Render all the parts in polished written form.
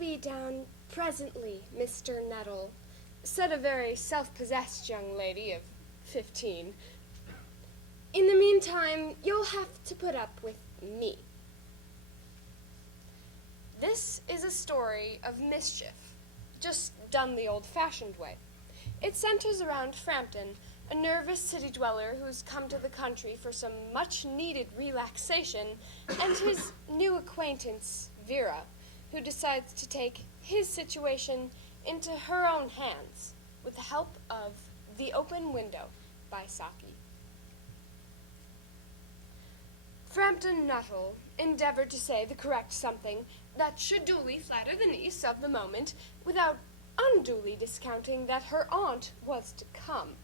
be down presently, Mr. Nettle," said a very self-possessed young lady of 15. "In the meantime, you'll have to put up with me." This is a story of mischief, just done the old-fashioned way. It centers around Frampton, a nervous city dweller who's come to the country for some much-needed relaxation, and his new acquaintance, Vera, who decides to take his situation into her own hands with the help of The Open Window by Saki. Frampton Nuttall endeavored to say the correct something that should duly flatter the niece of the moment without unduly discounting that her aunt was to come.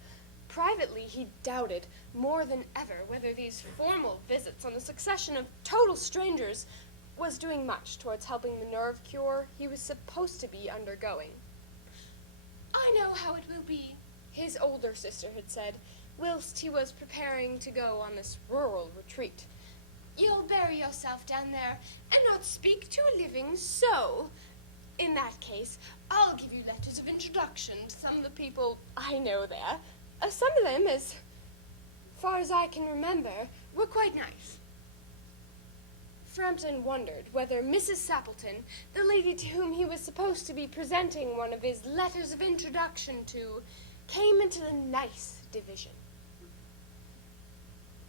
Privately, he doubted more than ever whether these formal visits on a succession of total strangers was doing much towards helping the nerve cure he was supposed to be undergoing. "I know how it will be," his older sister had said, whilst he was preparing to go on this rural retreat. "You'll bury yourself down there and not speak to a living soul. In that case, I'll give you letters of introduction to some of the people I know there. Some of them, as far as I can remember, were quite nice." Frampton wondered whether Mrs. Sappleton, the lady to whom he was supposed to be presenting one of his letters of introduction to, came into the nice division.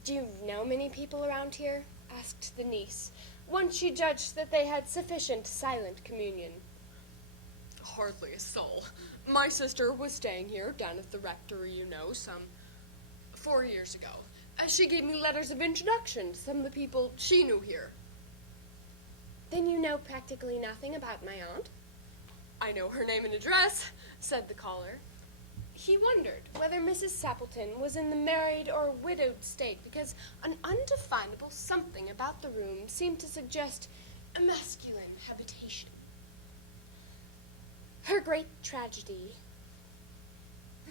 "Do you know many people around here?" asked the niece, once she judged that they had sufficient silent communion. "Hardly a soul. My sister was staying here down at the rectory, some 4 years ago. She gave me letters of introduction to some of the people she knew here." "Then you know practically nothing about my aunt?" "I know her name and address," said the caller. He wondered whether Mrs. Sappleton was in the married or widowed state, because an undefinable something about the room seemed to suggest a masculine habitation. "Her great tragedy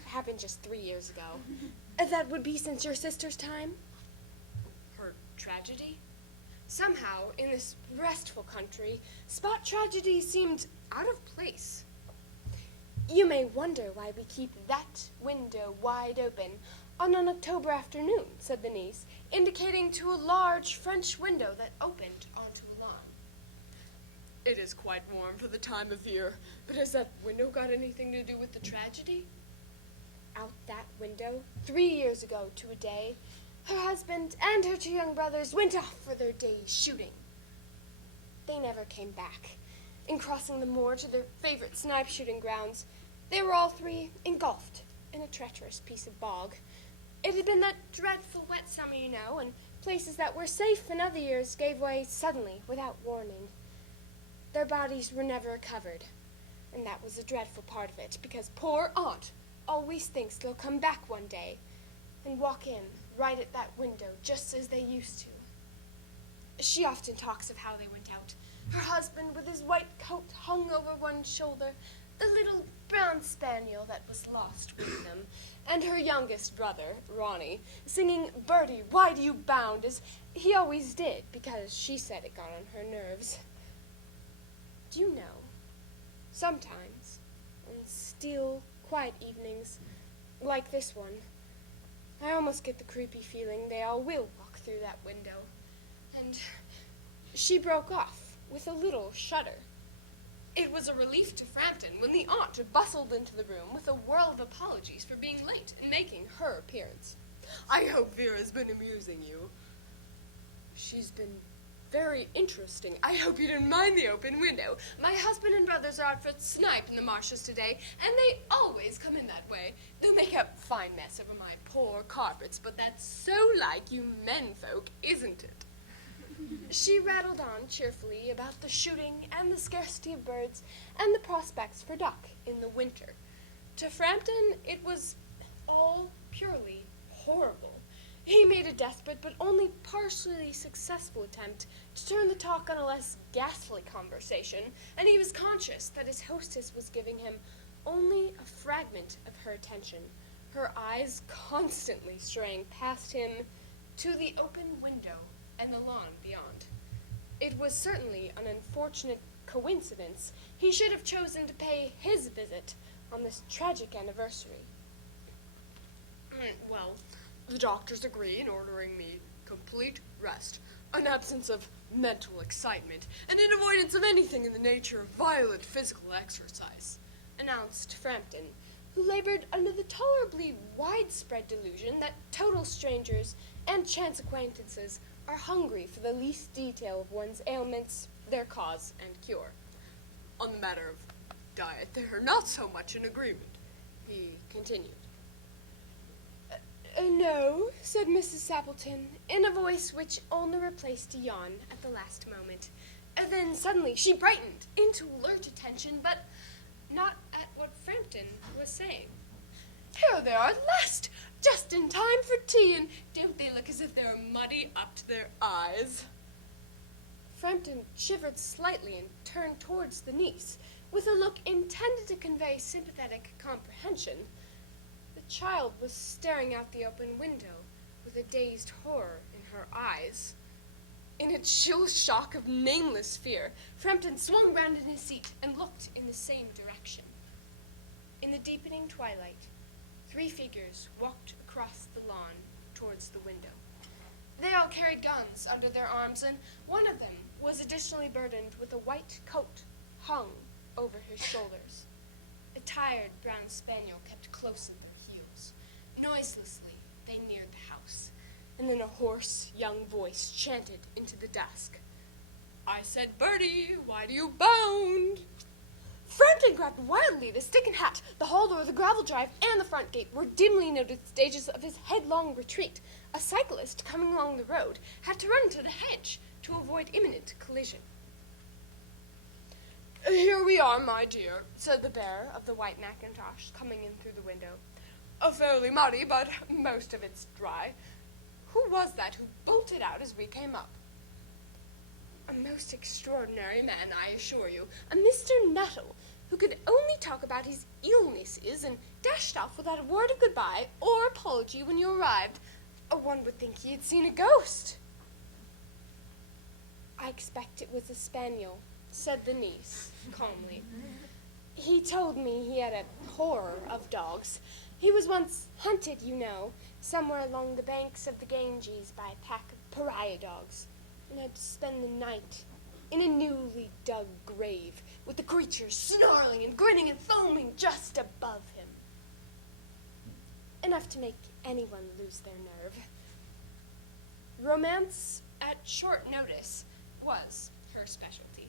happened just 3 years ago. That would be since your sister's time?" "Her tragedy?" Somehow, in this restful country, spot tragedy seemed out of place. "You may wonder why we keep that window wide open on an October afternoon," said the niece, indicating to a large French window that opened onto a lawn. "It is quite warm for the time of year, but has that window got anything to do with the tragedy?" Out that window, 3 years ago to a day, her husband and her 2 young brothers went off for their day's shooting. They never came back. In crossing the moor to their favorite snipe shooting grounds, they were all 3 engulfed in a treacherous piece of bog. It had been that dreadful wet summer, and places that were safe in other years gave way suddenly without warning. Their bodies were never recovered, and that was the dreadful part of it, because poor aunt always thinks they'll come back one day and walk in right at that window just as they used to. She often talks of how they went out, her husband with his white coat hung over one shoulder, the little brown spaniel that was lost with them, and her youngest brother, Ronnie, singing "Bertie, why do you bound?" as he always did, because she said it got on her nerves. Do you know, sometimes, on still, quiet evenings, like this one, I almost get the creepy feeling they all will walk through that window. And she broke off with a little shudder. It was a relief to Frampton when the aunt bustled into the room with a whirl of apologies for being late and making her appearance. "I hope Vera's been amusing you." "She's been very interesting. I hope you didn't mind the open window. My husband and brothers are out for snipe in the marshes today, and they always come in that way. They'll make a fine mess over my poor carpets, but that's so like you men folk, isn't it?" She rattled on cheerfully about the shooting and the scarcity of birds and the prospects for duck in the winter. To Frampton, it was all purely horrible. He made a desperate but only partially successful attempt to turn the talk on a less ghastly conversation, and he was conscious that his hostess was giving him only a fragment of her attention, her eyes constantly straying past him to the open window and the lawn beyond. It was certainly an unfortunate coincidence he should have chosen to pay his visit on this tragic anniversary. Well, the doctors agree in ordering me complete rest, an absence of mental excitement, and an avoidance of anything in the nature of violent physical exercise, Announced Frampton, who labored under the tolerably widespread delusion that total strangers and chance acquaintances are hungry for the least detail of one's ailments, their cause and cure. On the matter of diet, they are not so much in agreement, he continued. No, said Mrs. Sappleton, in a voice which only replaced a yawn at the last moment. Then suddenly she brightened into alert attention, but not at what Frampton was saying. Here they are at last, just in time for tea, and don't they look as if they were muddy up to their eyes? Frampton shivered slightly and turned towards the niece, with a look intended to convey sympathetic comprehension. The child was staring out the open window with a dazed horror in her eyes. In a chill shock of nameless fear, Frampton swung round in his seat and looked in the same direction. In the deepening twilight, 3 figures walked across the lawn towards the window. They all carried guns under their arms, and one of them was additionally burdened with a white coat hung over his shoulders. A tired brown spaniel kept close at their heels. Noiselessly, they neared the house, and then a hoarse young voice chanted into the dusk. I said, Bertie, why do you bound? Frampton grabbed wildly the stick and hat. The hall door, the gravel drive, and the front gate were dimly noted stages of his headlong retreat. A cyclist coming along the road had to run into the hedge to avoid imminent collision. Here we are, my dear, Said the bearer of the white mackintosh, coming in through the window. Fairly muddy, but most of it's dry. Who was that who bolted out as we came up? A most extraordinary man, I assure you. A Mr. Nuttall, who could only talk about his illnesses and dashed off without a word of goodbye or apology when you arrived. One would think he had seen a ghost. I expect it was a spaniel, said the niece, calmly. He told me he had a horror of dogs. He was once hunted, you know, somewhere along the banks of the Ganges by a pack of pariah dogs, and had to spend the night in a newly dug grave with the creatures snarling and grinning and foaming just above him. Enough to make anyone lose their nerve. Romance at short notice was her specialty.